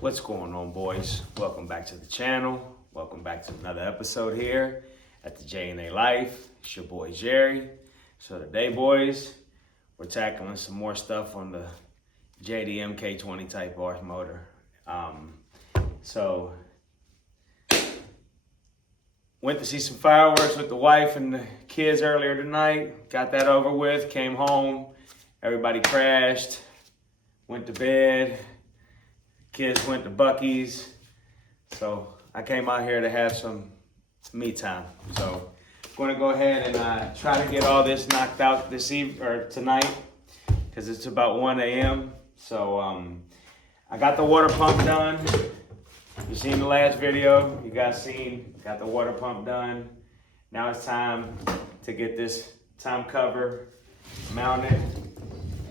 What's going on, boys? Welcome back to the channel. Welcome back to another episode here at the K20A Life. It's your boy Jerry. So today, boys, we're tackling some more stuff on the JDM K20 Type R motor. So went to see some fireworks with the wife and the kids earlier tonight. Got that over with. Came home. Everybody crashed. Went to bed. Kids went to Buc-ee's. So I came out here to have some me time. So I'm going to go ahead and try to get all this knocked out this evening or tonight, because it's about 1 a.m. So I got the water pump done. You seen the last video. You guys seen, got the water pump done. Now it's time to get this time cover mounted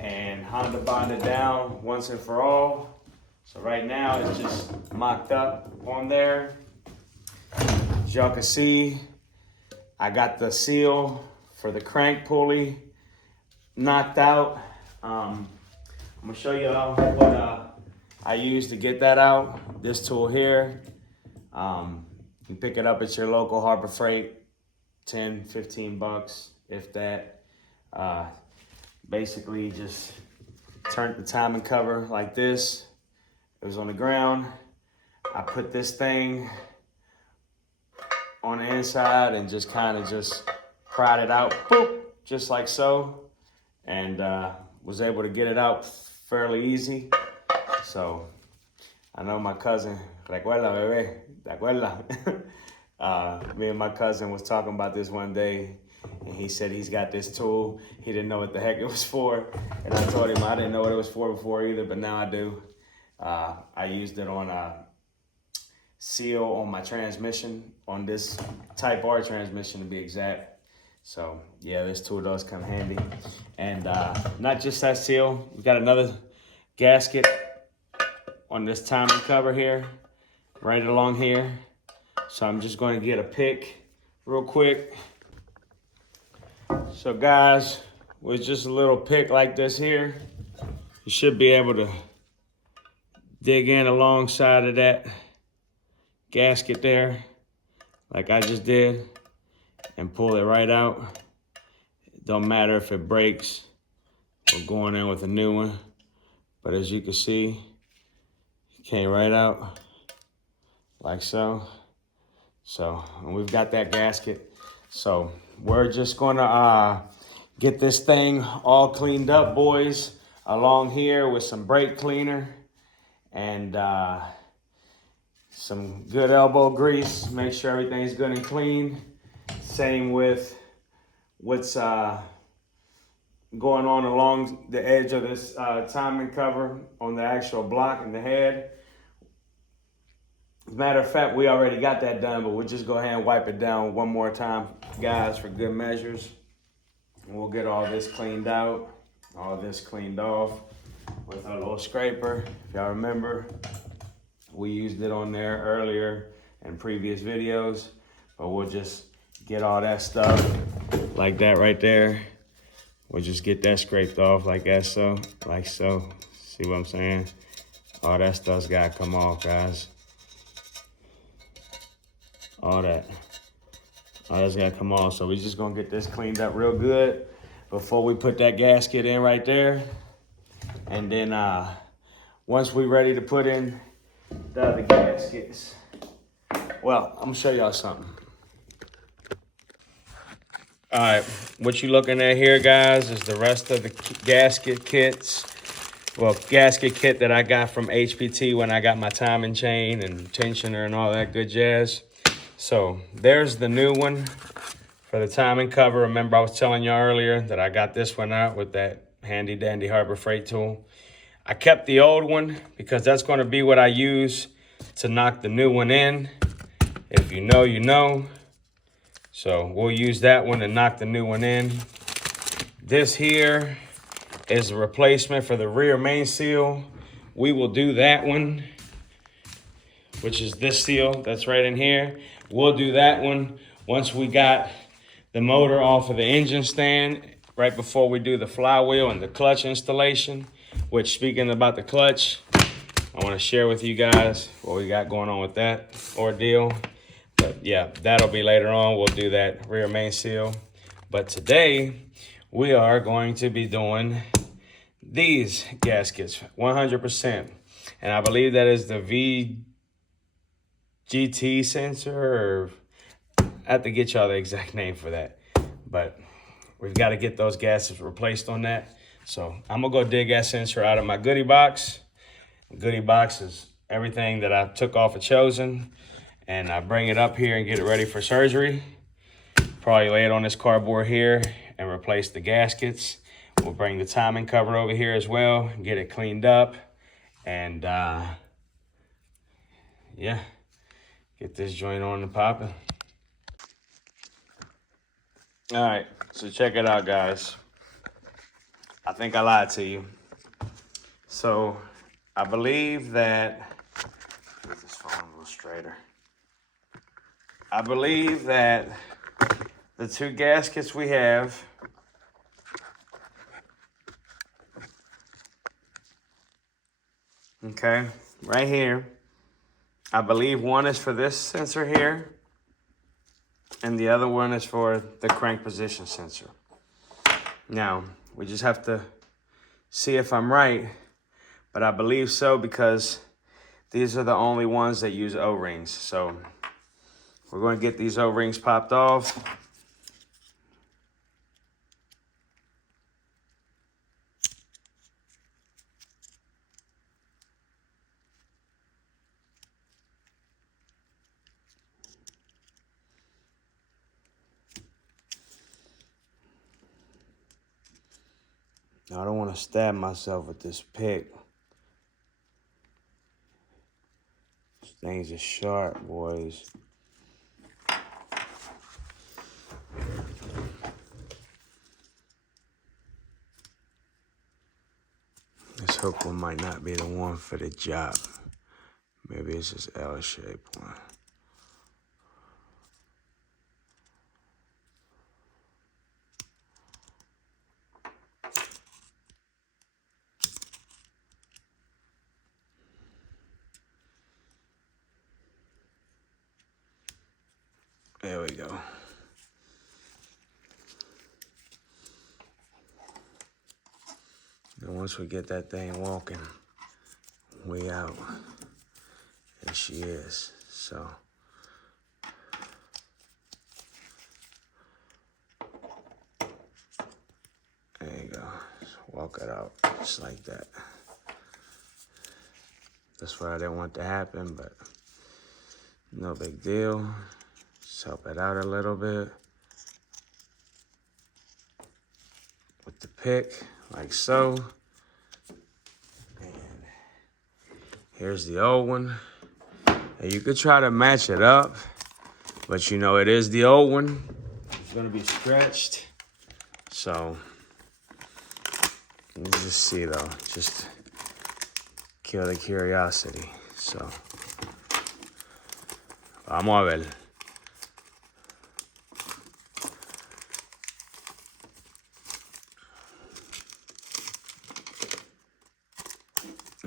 and Honda bonded down once and for all. So right now it's just mocked up on there. As y'all can see, I got the seal for the crank pulley knocked out. I'm gonna show y'all what I used to get that out. This tool here, you can pick it up at your local Harbor Freight, 10, 15 bucks, if that. Basically just turned the timing cover like this. It was on the ground. I put this thing on the inside and just kind of just pried it out, boop, just like so. And was able to get it out fairly easy. So I know my cousin, recuerda, bebé, ¿te acuerdas? Me and my cousin was talking about this one day, and he said he's got this tool. He didn't know what the heck it was for. And I told him I didn't know what it was for before either, but now I do. I used it on a seal on my transmission, on this Type R transmission to be exact. So yeah, this tool does come handy. And not just that seal, we got another gasket on this timing cover here, right along here. So I'm just going to get a pick real quick. So guys, with just a little pick like this here, you should be able to dig in alongside of that gasket there, like I just did, and pull it right out. It don't matter if it breaks. We're going in with a new one. But as you can see, it came right out like so. So, and we've got that gasket. So we're just gonna get this thing all cleaned up, boys, along here with some brake cleaner and some good elbow grease. Make sure everything's good and clean. Same with what's going on along the edge of this timing cover on the actual block and the head. As a matter of fact, we already got that done, but we'll just go ahead and wipe it down one more time, guys, for good measures. And we'll get all this cleaned out, all this cleaned off with our little scraper. If y'all remember, we used it on there earlier in previous videos, but we'll just get all that stuff like that right there. We'll just get that scraped off like that, so, like so. See what I'm saying? All that stuff's gotta come off, guys. All that's gotta come off. So we're just gonna get this cleaned up real good before we put that gasket in right there. And then once we're ready to put in the other gaskets, well, I'm gonna show y'all something. All right, what you looking at here, guys, is the rest of the gasket kits. Well, gasket kit that I got from HPT when I got my timing chain and tensioner and all that good jazz. So there's the new one for the timing cover. Remember I was telling you earlier that I got this one out with that handy dandy Harbor Freight tool. I kept the old one because that's going to be what I use to knock the new one in. If you know, you know. So we'll use that one to knock the new one in. This here is a replacement for the rear main seal. We will do that one, which is this seal that's right in here. We'll do that one once we got the motor off of the engine stand, right before we do the flywheel and the clutch installation. Which, speaking about the clutch, I want to share with you guys what we got going on with that ordeal. But yeah, that'll be later on. We'll do that rear main seal. But today, we are going to be doing these gaskets, 100%. And I believe that is the VGT sensor, or I have to get y'all the exact name for that. But we've got to get those gaskets replaced on that. So I'm gonna go dig that sensor out of my goodie box. Goodie box is everything that I took off of Chosen, and I bring it up here and get it ready for surgery. Probably lay it on this cardboard here and replace the gaskets. We'll bring the timing cover over here as well, get it cleaned up, and yeah, get this joint on and popping. All right, so check it out, guys. I think I lied to you. So I believe that, get this phone a little straighter. I believe that the two gaskets we have, okay, right here, I believe one is for this sensor here, and the other one is for the crank position sensor. Now, we just have to see if I'm right, but I believe so because these are the only ones that use O-rings. So we're going to get these O-rings popped off. Now, I don't want to stab myself with this pick. This thing's just sharp, boys. This hook one might not be the one for the job. Maybe it's this L-shaped one. There we go. And once we get that thing walking, we out. And she is. So there you go. Just walk it out just like that. That's what I didn't want to happen, but no big deal. Just help it out a little bit with the pick, like so. And here's the old one. And you could try to match it up, but you know it is the old one. It's gonna be stretched. So let me just see though, just kill the curiosity. So vamos a ver.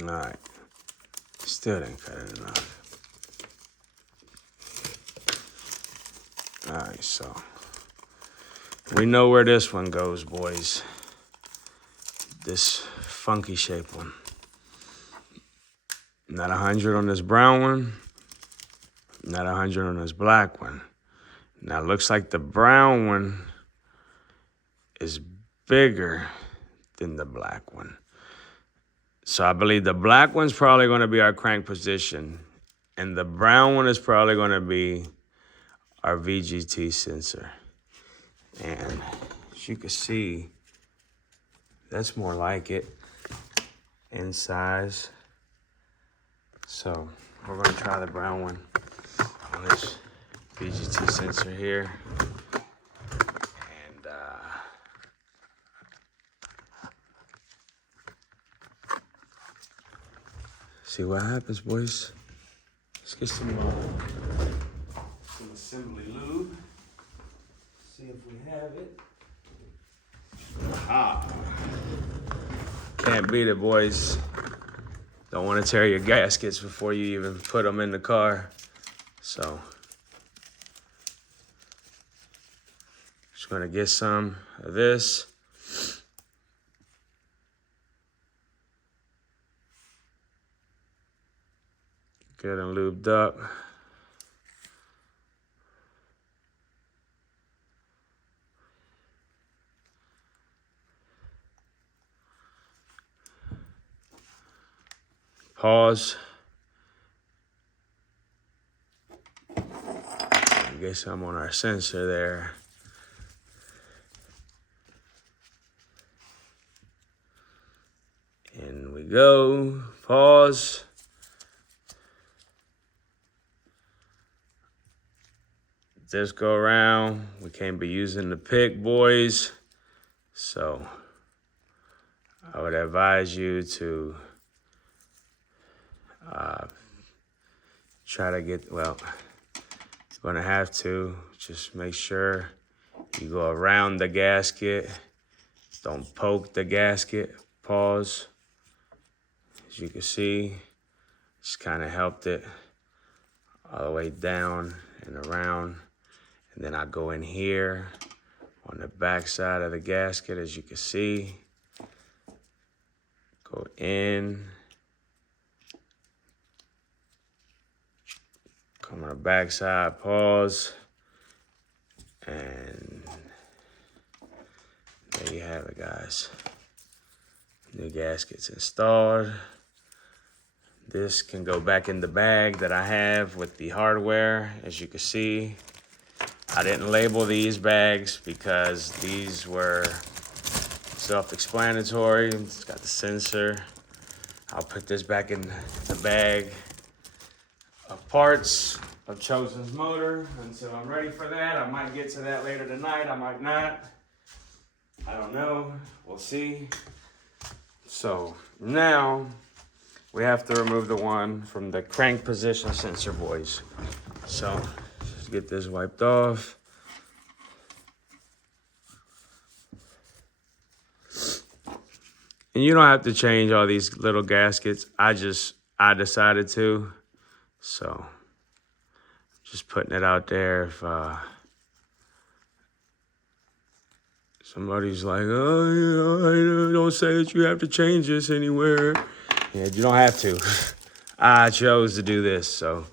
All right, still didn't cut it enough. All right, so we know where this one goes, boys. This funky shape one. Not 100 on this brown one. Not 100 on this black one. Now it looks like the brown one is bigger than the black one. So I believe the black one's probably going to be our crank position, and the brown one is probably going to be our VGT sensor. And as you can see, that's more like it in size. So we're going to try the brown one on this VGT sensor here. And see what happens, boys. Let's get some assembly lube. See if we have it. Aha. Can't beat it, boys. Don't want to tear your gaskets before you even put them in the car. So just gonna get some of this. Good and lubed up. Pause. Get some on our sensor there. In we go. Pause. This go around, we can't be using the pick, boys. So I would advise you to try to get, well, you're gonna have to just make sure you go around the gasket. Don't poke the gasket. Pause. As you can see, just kind of helped it all the way down and around. And then I go in here on the back side of the gasket, as you can see. Go in. Come on the back side, pause. And there you have it, guys. New gaskets installed. This can go back in the bag that I have with the hardware. As you can see, I didn't label these bags because these were self-explanatory. It's got the sensor. I'll put this back in the bag of parts of Chosen's motor until I'm ready for that. I might get to that later tonight. I might not. I don't know. We'll see. So now we have to remove the one from the crank position sensor, boys. So just get this wiped off. And you don't have to change all these little gaskets. I decided to. So just putting it out there. If somebody's like, oh, you know, don't say that you have to change this anywhere. Yeah, you don't have to. I chose to do this, so.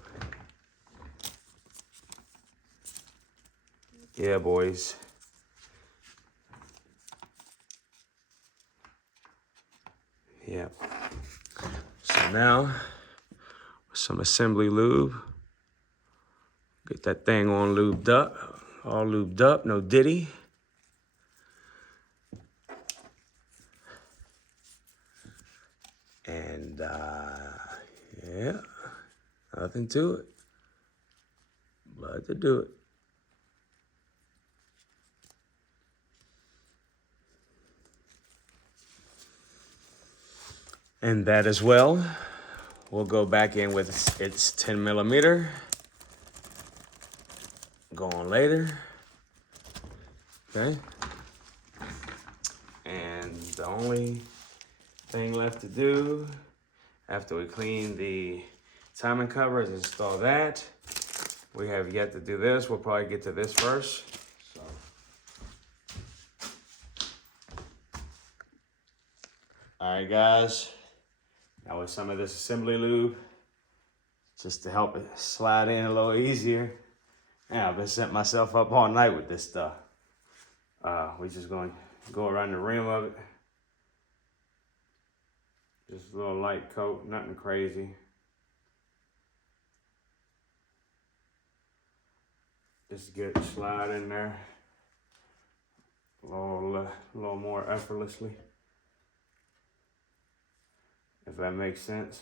Yeah, boys. Yeah. So now, with some assembly lube, get that thing on lubed up. All lubed up, no ditty. And, yeah, nothing to it but to do it. And that as well, we'll go back in with its 10 millimeter. Go on later, okay? And the only thing left to do after we clean the timing cover is install that. We have yet to do this. We'll probably get to this first. So. All right, guys. Now with some of this assembly lube, just to help it slide in a little easier. Yeah, I've been setting myself up all night with this stuff. We're just going to go around the rim of it. Just a little light coat, nothing crazy. Just get it slide in there a little more effortlessly, if that makes sense.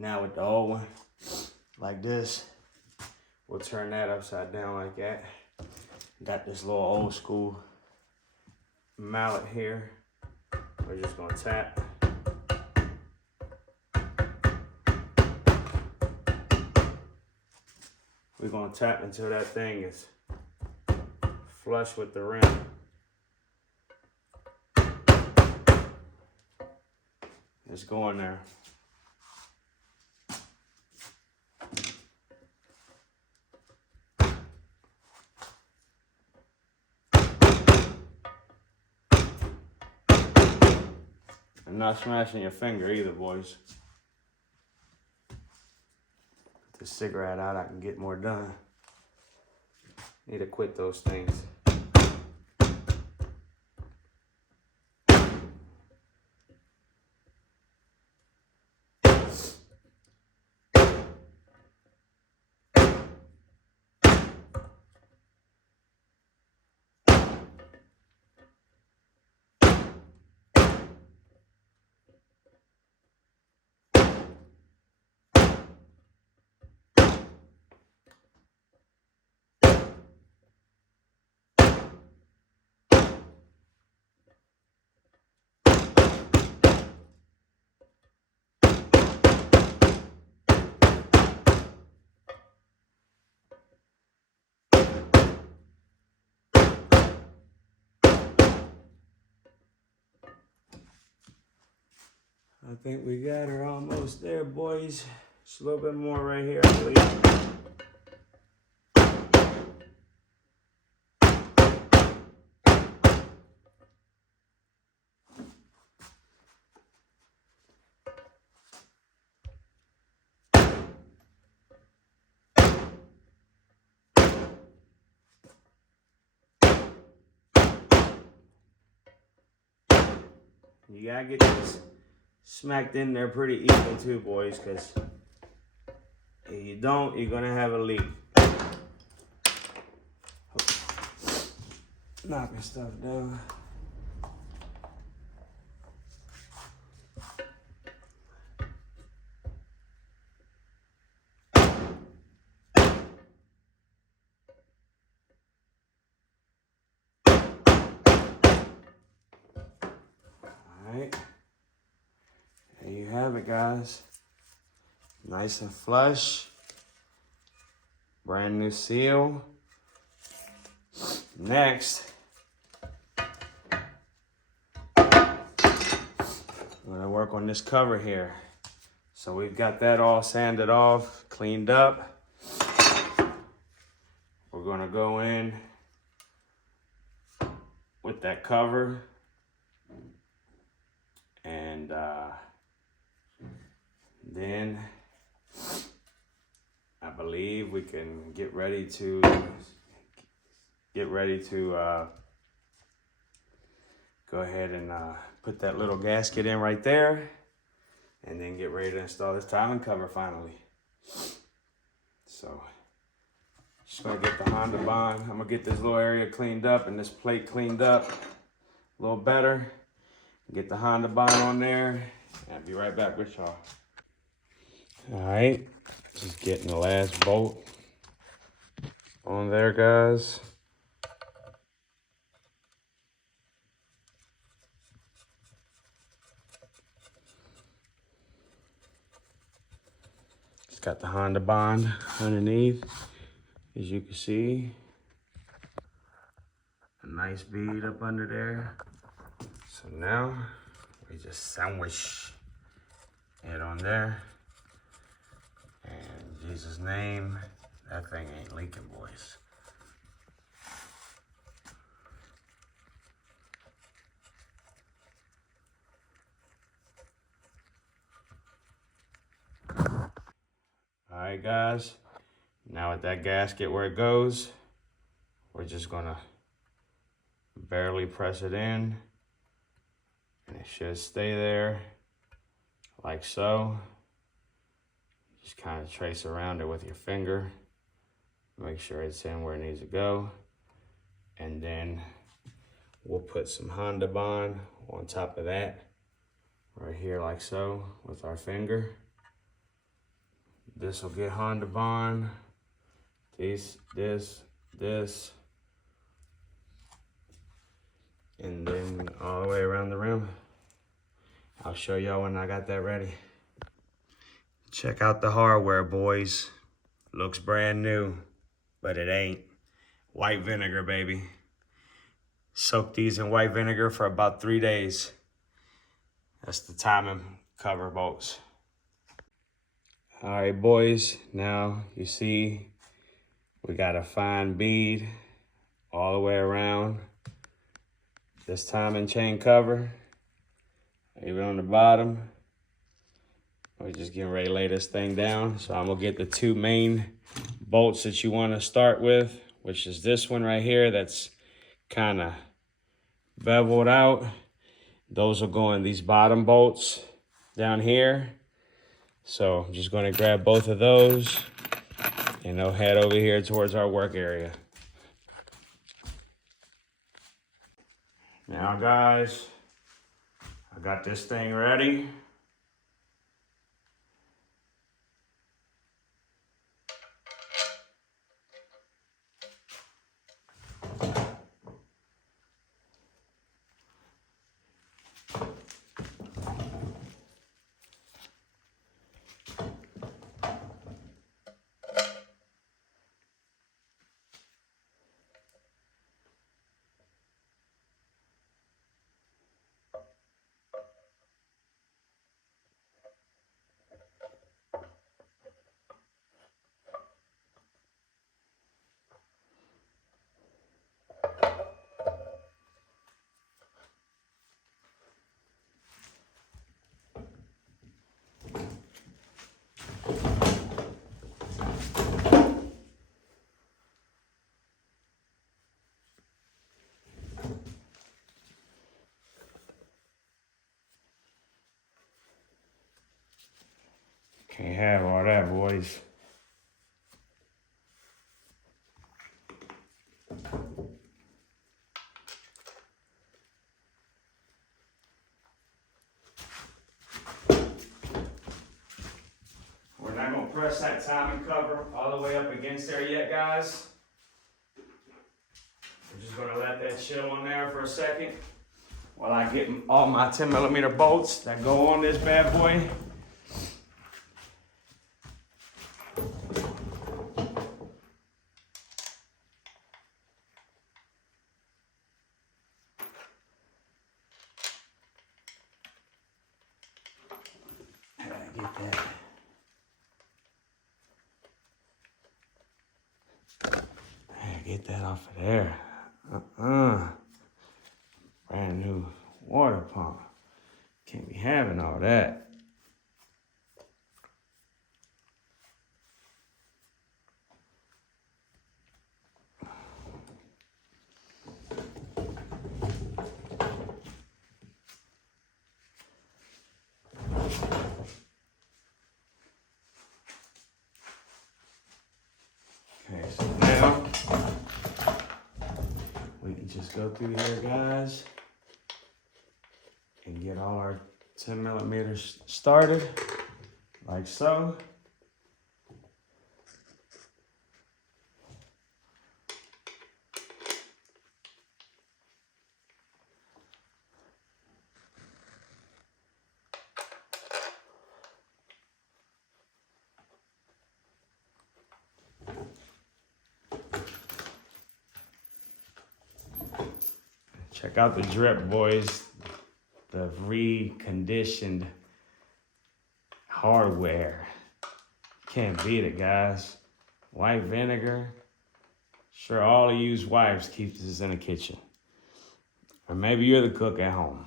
Now with the old one, like this, we'll turn that upside down like that. Got this little old school mallet here. We're just gonna tap. we're gonna tap until that thing is flush with the rim. Let's go in there. And not smashing your finger either, boys. Put the cigarette out, I can get more done. Need to quit those things. I think we got her almost there, boys. Just a little bit more right here, I believe. You gotta get this smacked in there pretty even too, boys, because if you don't, you're gonna have a leak. Knocking stuff down. Alright. There you have it, guys. Nice and flush. Brand new seal. Next, I'm gonna work on this cover here. So we've got that all sanded off, cleaned up. We're gonna go in with that cover and then I believe we can get ready to go ahead and put that little gasket in right there and then get ready to install this tiling cover finally. So just gonna get the Honda bond. I'm gonna get this little area cleaned up and this plate cleaned up a little better. Get the Honda bond on there and I'll be right back with y'all. All right, just getting the last bolt on there, guys. It's got the Honda bond underneath, as you can see. A nice bead up under there. So now we just sandwich it on there. And in Jesus' name, that thing ain't leaking, boys. All right, guys. Now with that gasket where it goes, we're just gonna barely press it in. And it should stay there, like so. Just kind of trace around it with your finger. Make sure it's in where it needs to go. And then we'll put some Honda bond on top of that, right here like so, with our finger. This will get Honda bond. This. And then all the way around the rim. I'll show y'all when I got that ready. Check out the hardware, boys. Looks brand new. but it ain't. White vinegar, baby. Soak these in white vinegar for about 3 days. That's the timing cover bolts. All right, boys, now you see we got a fine bead all the way around this timing chain cover, even on the bottom. We're just getting ready to lay this thing down. So I'm gonna get the 2 main bolts that you wanna start with, which is this one right here that's kind of beveled out. Those will go in these bottom bolts down here. So I'm just gonna grab both of those and they'll head over here towards our work area. Now guys, I got this thing ready. Can't have all that, boys. We're not gonna press that timing cover all the way up against there yet, guys. We're just gonna let that chill on there for a second while I get all my 10mm bolts that go on this bad boy. Get that off of there. Brand new water pump. Can't be having all that. Okay, so now we can just go through here, guys, and get all our 10mm started, like so. Check out the drip, boys. The reconditioned hardware. Can't beat it, guys. White vinegar. Sure, all the used wives keep this in the kitchen. Or maybe you're the cook at home.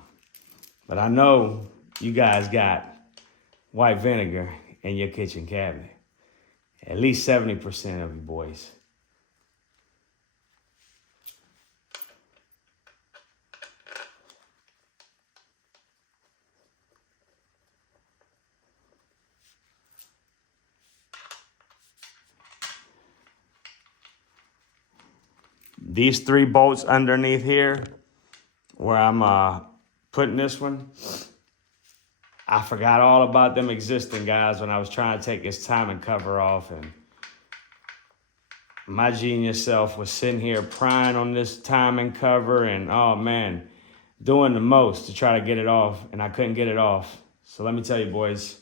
But I know you guys got white vinegar in your kitchen cabinet. At least 70% of you boys. These 3 bolts underneath here, where I'm putting this one, I forgot all about them existing, guys, when I was trying to take this timing cover off, and my genius self was sitting here prying on this timing cover and, oh man, doing the most to try to get it off, and I couldn't get it off. So let me tell you, boys,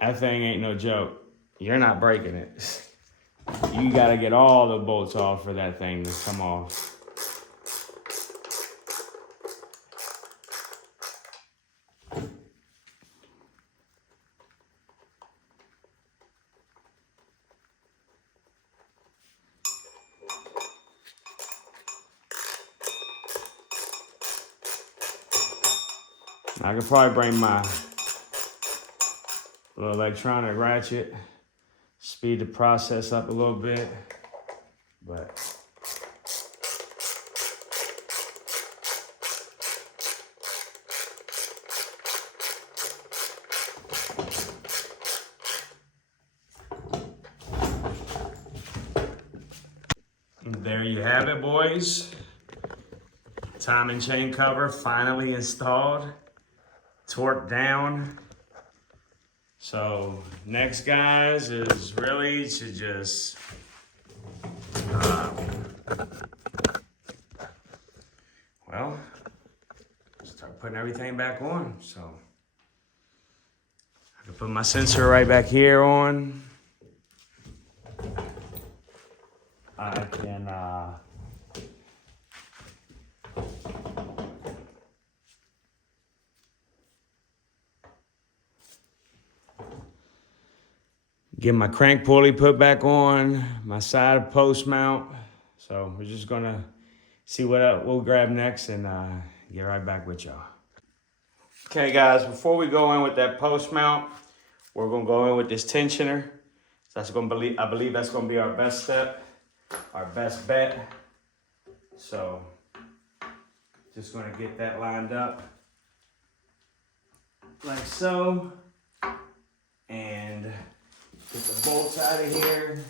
that thing ain't no joke. You're not breaking it. You gotta get all the bolts off for that thing to come off. I could probably bring my little electronic ratchet, speed the process up a little bit, but there you have it, boys. Timing chain cover finally installed, torqued down. So next, guys, is really to just well, start putting everything back on. So I can put my sensor right back here on. I can get my crank pulley put back on, my side post mount. So we're just gonna see what we'll grab next and get right back with y'all. Okay, guys, before we go in with that post mount, we're gonna go in with this tensioner. So I believe that's gonna be our best step, our best bet. So just gonna get that lined up like so, and get the bolts out of here.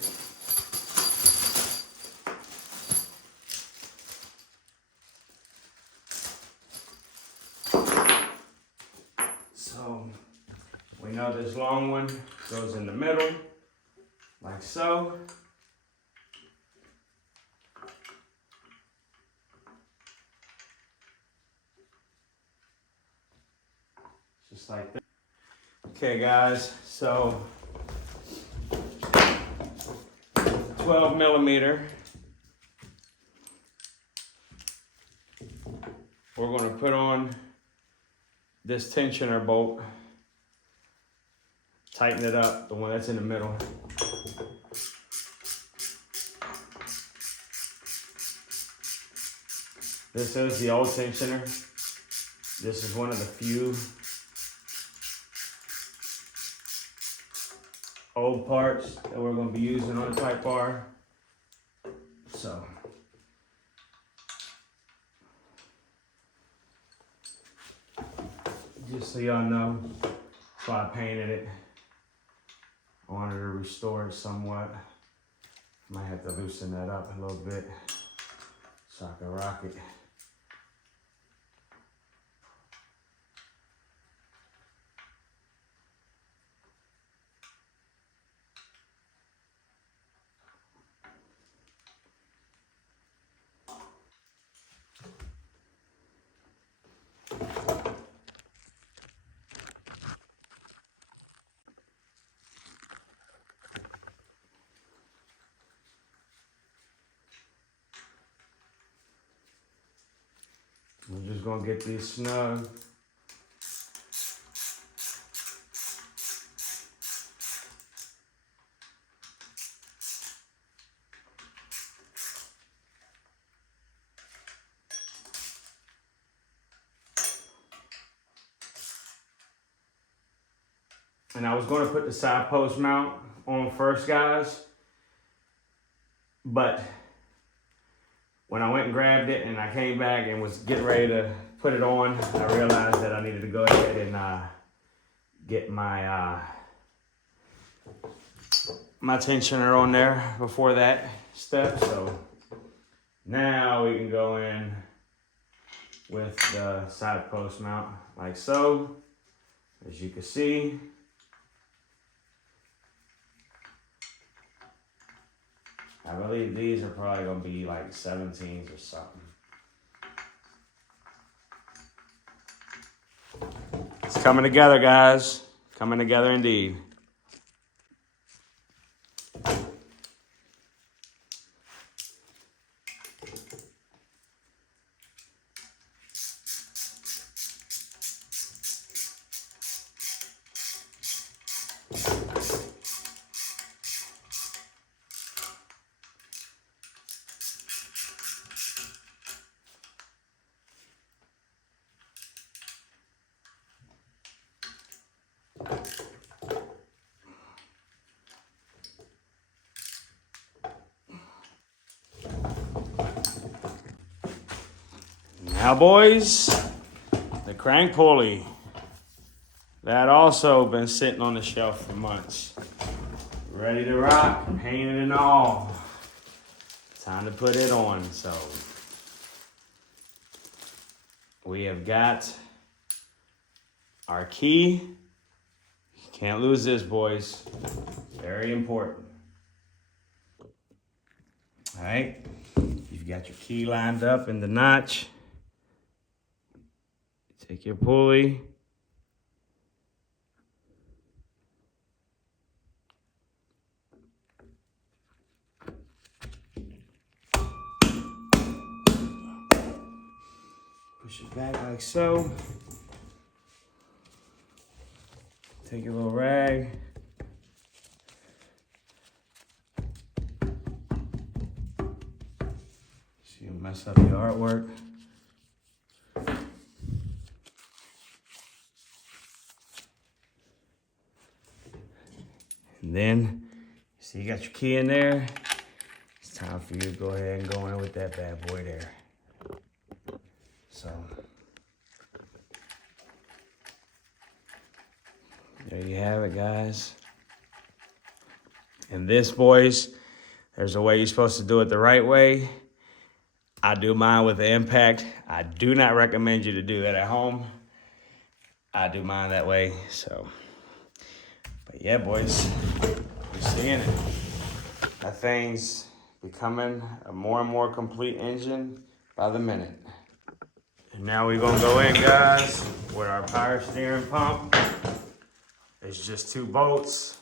So we know this long one goes in the middle, like so. Just like that. Okay, guys, so 12 millimeter. We're going to put on this tensioner bolt, tighten it up, the one that's in the middle. This is the old tensioner. This is one of the few old parts that we're going to be using on the Type R. So just so y'all know, that's why I painted it. I wanted to restore it somewhat. Might have to loosen that up a little bit so I can rock it. We're just gonna get these snug. And I was gonna put the side post mount on first, guys, but when I went and grabbed it and I came back and was getting ready to put it on, I realized that I needed to go ahead and get my my tensioner on there before that step. So now we can go in with the side post mount like so. As you can see, I believe these are probably gonna be like 17s or something. It's coming together, guys. Coming together indeed. Now, boys, the crank pulley. That also been sitting on the shelf for months. Ready to rock, painted and all. Time to put it on. So we have got our key. Can't lose this, boys. Very important. All right, you've got your key lined up in the notch. Take your pulley. Push it back like so. Take your little rag. So you don't mess up your artwork. And then, see you got your key in there. It's time for you to go ahead and go in with that bad boy there. So, there you have it, guys. And this, boys, there's a way you're supposed to do it the right way. I do mine with the impact. I do not recommend you to do that at home. I do mine that way, so. But yeah, boys, you're seeing it. That thing's becoming a more and more complete engine by the minute. And now we're gonna go in, guys, with our power steering pump. It's just 2 bolts.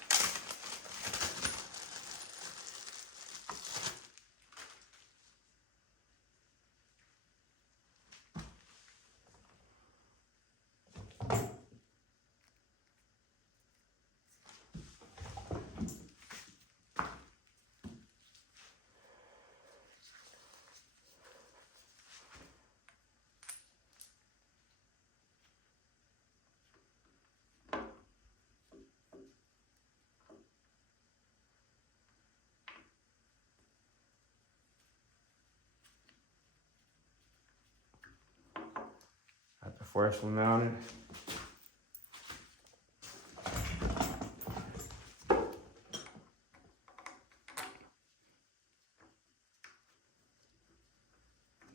Got the first one mounted.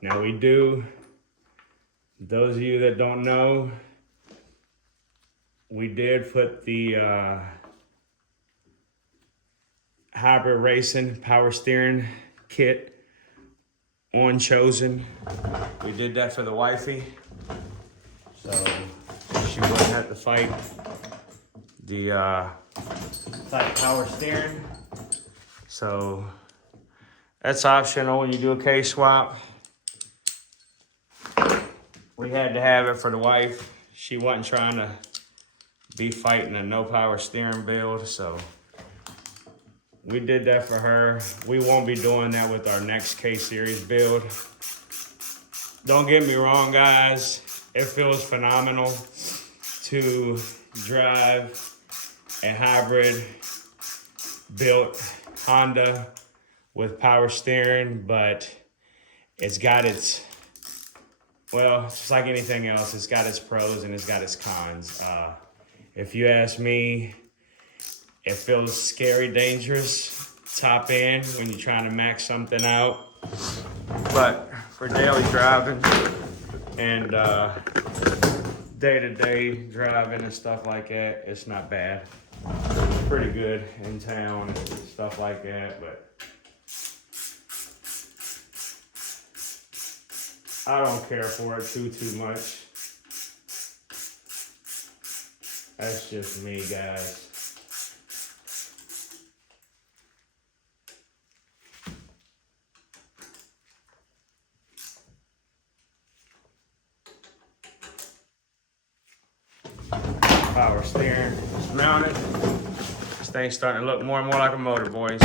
Now we do, those of you that don't know, we did put the hybrid racing power steering kit on Chosen. We did that for the wifey, so she wouldn't have to fight the power steering. So that's optional when you do a case swap. We had to have it for the wife. She wasn't trying to be fighting a no power steering build, so we did that for her. We won't be doing that with our next K-Series build. Don't get me wrong, guys. It feels phenomenal to drive a hybrid built Honda with power steering, but it's got its, well, just like anything else, it's got its pros and it's got its cons. If you ask me, it feels scary, dangerous, top end when you're trying to max something out. But for daily driving and day-to-day driving and stuff like that, it's not bad. It's pretty good in town and stuff like that, but I don't care for it too much. That's just me, guys. Power steering is mounted. This thing's starting to look more and more like a motor, boys.